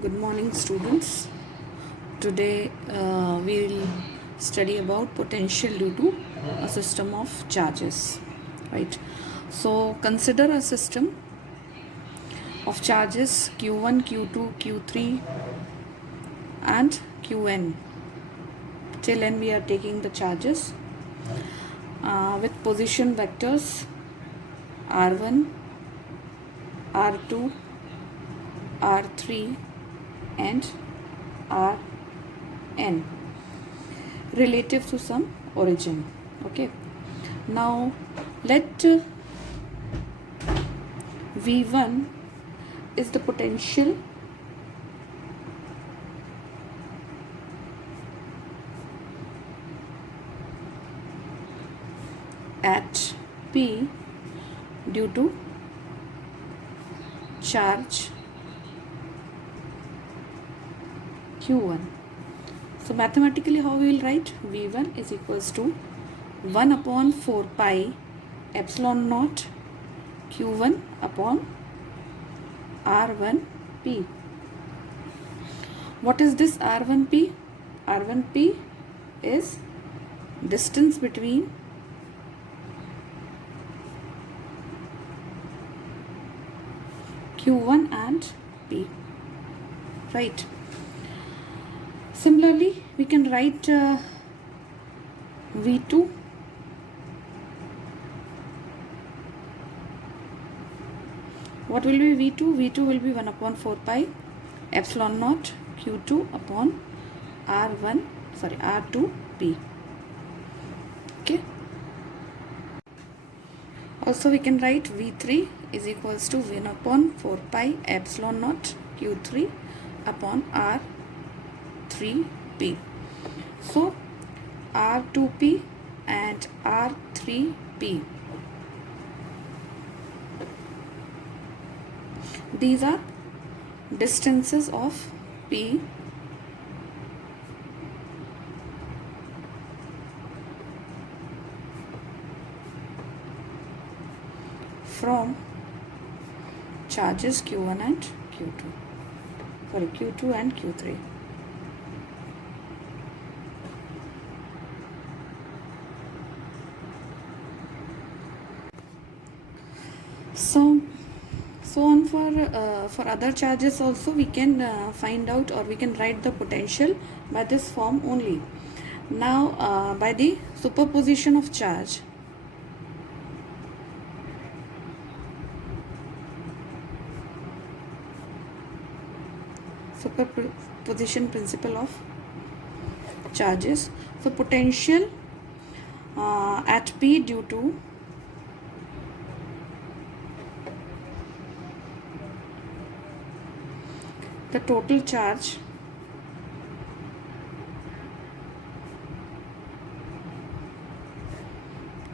Good morning, students. Today we'll study about potential due to a system of charges, right? So consider a system of charges q1, q2, q3 and qn. Till n we are taking the charges with position vectors r1, r2, r3 and rn relative to some origin. Okay, now let v1 is the potential at p due to charge q1. So mathematically how we will write? v1 is equals to 1 upon 4 pi epsilon naught q1 upon r1p. What is this r1p? r1p is distance between q1 and p, right? Similarly, we can write v2 what will be v2? v2 will be 1 upon 4 pi epsilon naught q2 upon r2p. Okay, also we can write v3 is equals to 1 upon 4 pi epsilon naught q3 upon r3p. So r2p and r3p, these are distances of p from charges q1 and q2 and q3. So on for other charges also we can find out, or we can write the potential by this form only. Now by the superposition of charge, superposition principle of charges. So potential at p due to the total charge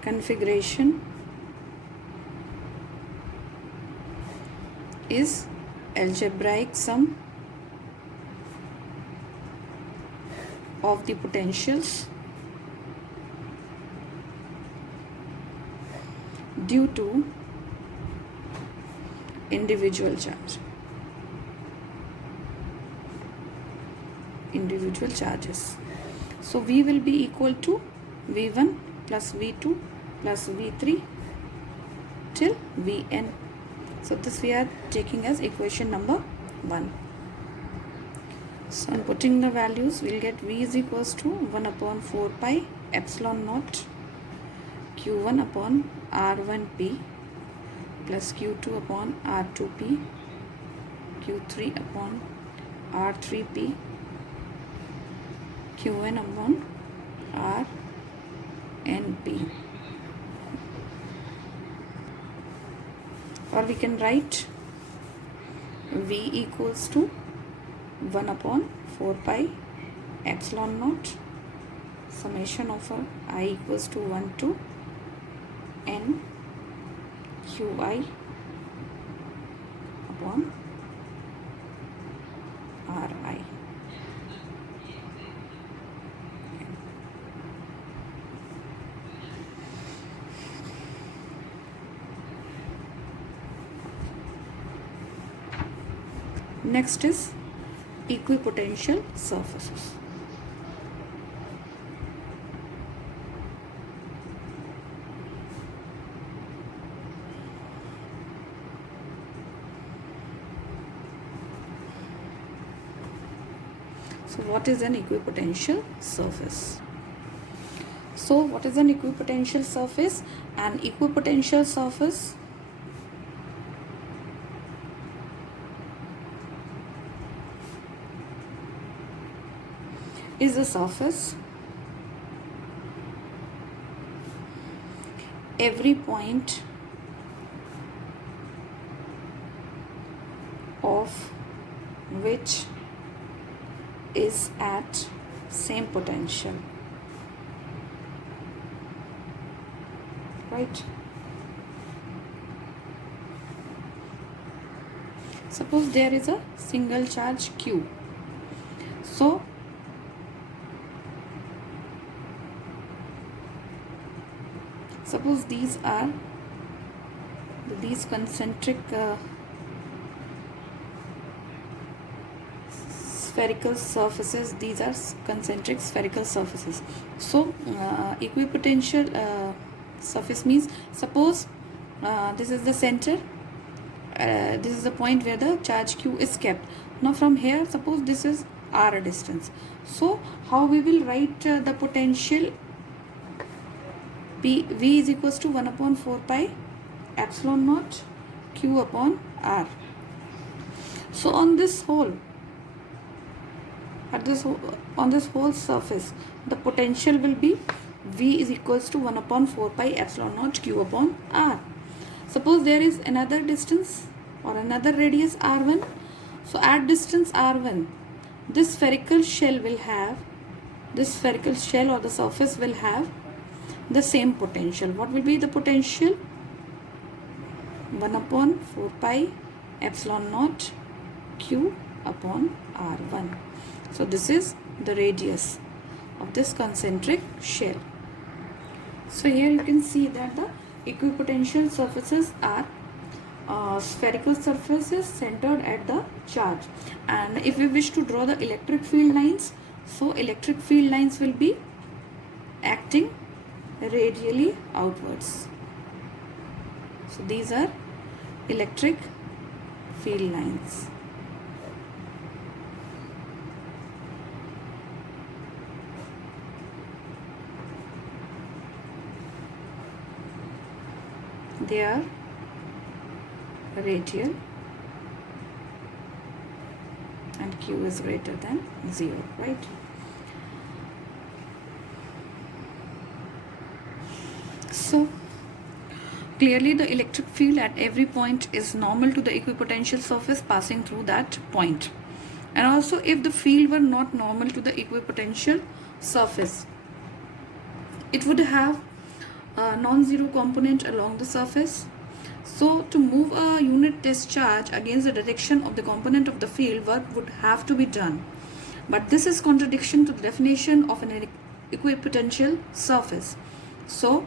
configuration is algebraic sum of the potentials due to individual charges. So V will be equal to V1 plus V2 plus V3 till Vn. So this we are taking as equation number 1. So on putting the values, we will get V is equals to 1 upon 4 pi epsilon naught q1 upon r1p plus q2 upon r2p, q3 upon r3p, qn upon rnp. Or we can write V equals to 1 upon 4 pi epsilon naught summation of I equals to 1 to n qi upon ri. Next is equipotential surfaces. So what is an equipotential surface? So what is an equipotential surface? An equipotential surface is a surface every point of which is at same potential, right? Suppose there is a single charge Q. So suppose these are these concentric spherical surfaces. These are concentric spherical surfaces. So equipotential surface means, suppose this is the center, this is the point where the charge Q is kept. Now from here, suppose this is R distance. So how we will write the potential? V is equals to 1 upon 4 pi epsilon naught Q upon R. So on this whole, on this whole surface, the potential will be V is equals to 1 upon 4 pi epsilon naught Q upon R. Suppose there is another distance or another radius R1. So at distance R1, this spherical shell will have, this spherical shell or the surface will have the same potential. What will be the potential? 1 upon 4 pi epsilon naught Q upon R1. So this is the radius of this concentric shell. So here you can see that the equipotential surfaces are spherical surfaces centered at the charge. And if we wish to draw the electric field lines, so electric field lines will be acting radially outwards. So these are electric field lines. They are radial and Q is greater than 0, right? So clearly the electric field at every point is normal to the equipotential surface passing through that point. And also, if the field were not normal to the equipotential surface, it would have a non-zero component along the surface. So to move a unit discharge against the direction of the component of the field, work would have to be done. But this is contradiction to the definition of an equipotential surface. So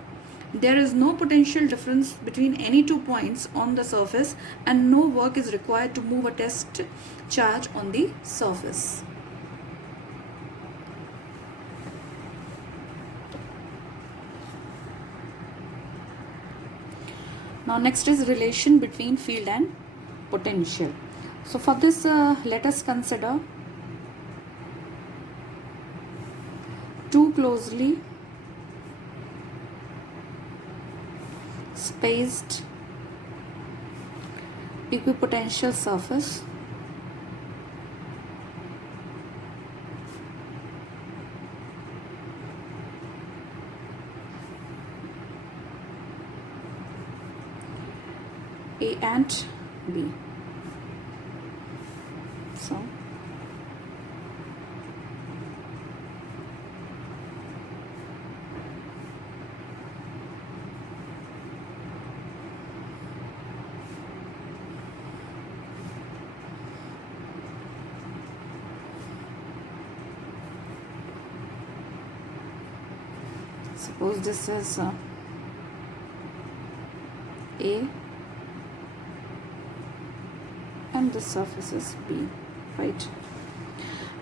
there is no potential difference between any 2 points on the surface, and no work is required to move a test charge on the surface. Now next is relation between field and potential. So for this let us consider two closely spaced equipotential surface A and B. So suppose this is A and this surface is B, right?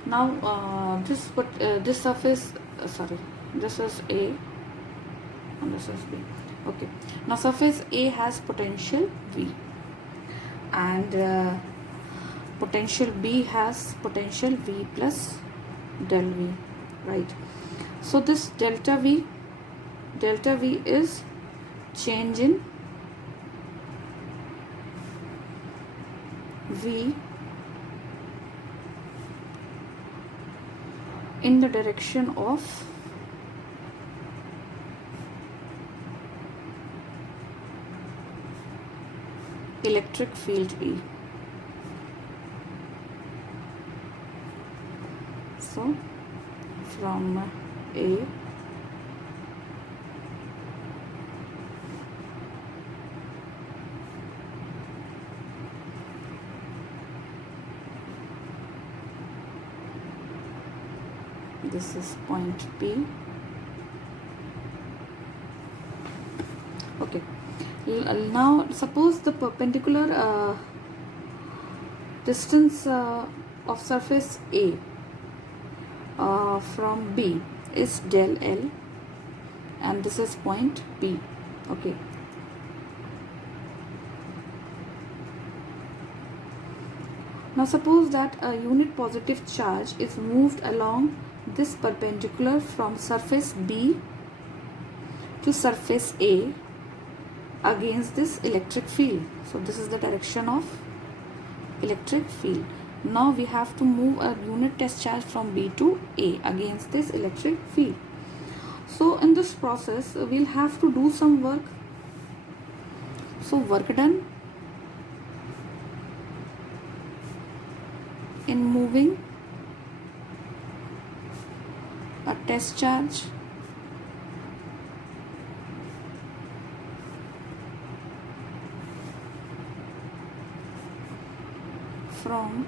Now this surface, sorry, this is A and this is B. Okay, now surface A has potential V, and potential B has potential V plus del V, right? So this delta V is change in V in the direction of electric field E. So from A this is point P. Okay, now suppose the perpendicular distance of surface A from B is del L, and this is point P. Okay, now suppose that a unit positive charge is moved along this perpendicular from surface B to surface A against this electric field. So this is the direction of electric field. Now we have to move a unit test charge from B to A against this electric field. So in this process we'll have to do some work. So work done in moving a test charge from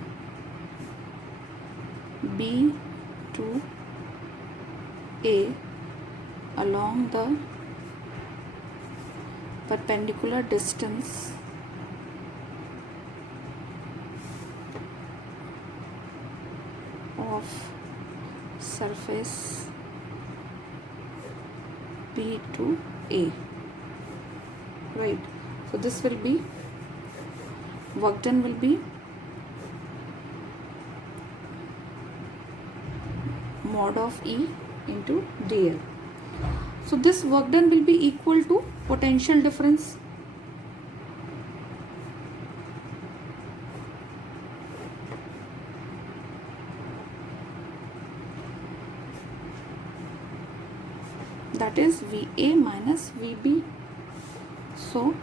B to A along the perpendicular distance of surface B to A, right? So this will be work done will be mod of E into dl. So this work done will be equal to potential difference. That is VA minus VB. So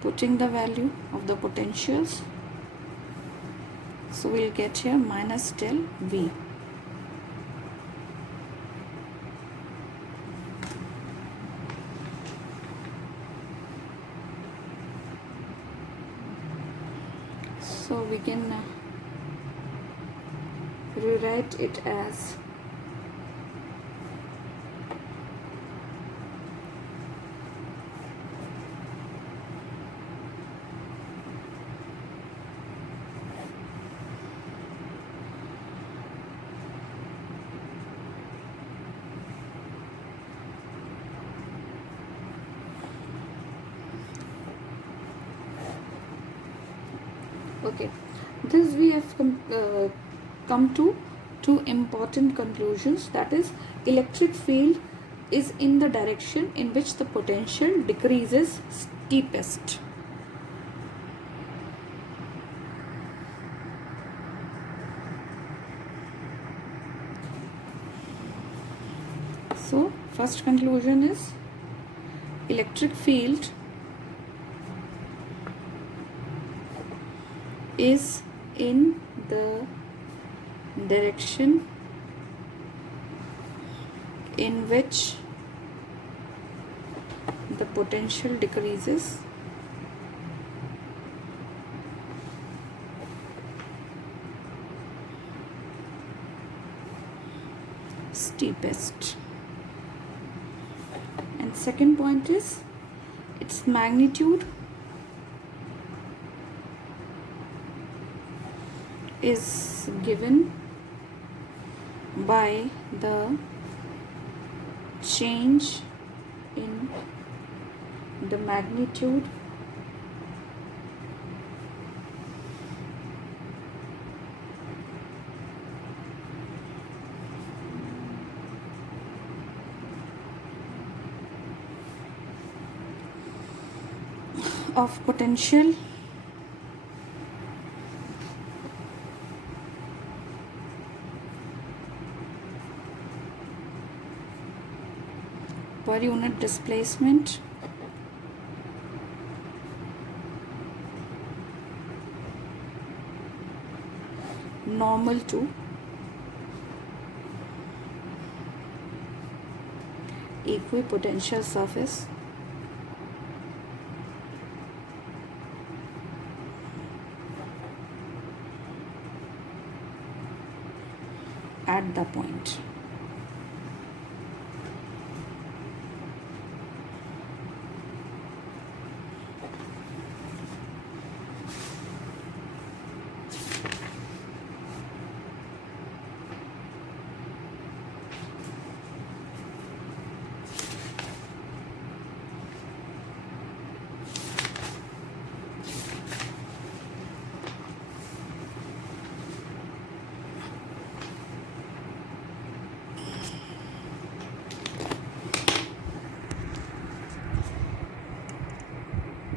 putting the value of the potentials, so we'll get here minus del V. So we can rewrite it as okay. This we have come to two important conclusions, that is electric field is in the direction in which the potential decreases steepest. So first conclusion is electric field is in the direction in which the potential decreases steepest. And second point is its magnitude is given by the change in the magnitude of potential per unit displacement normal to equipotential surface at the point.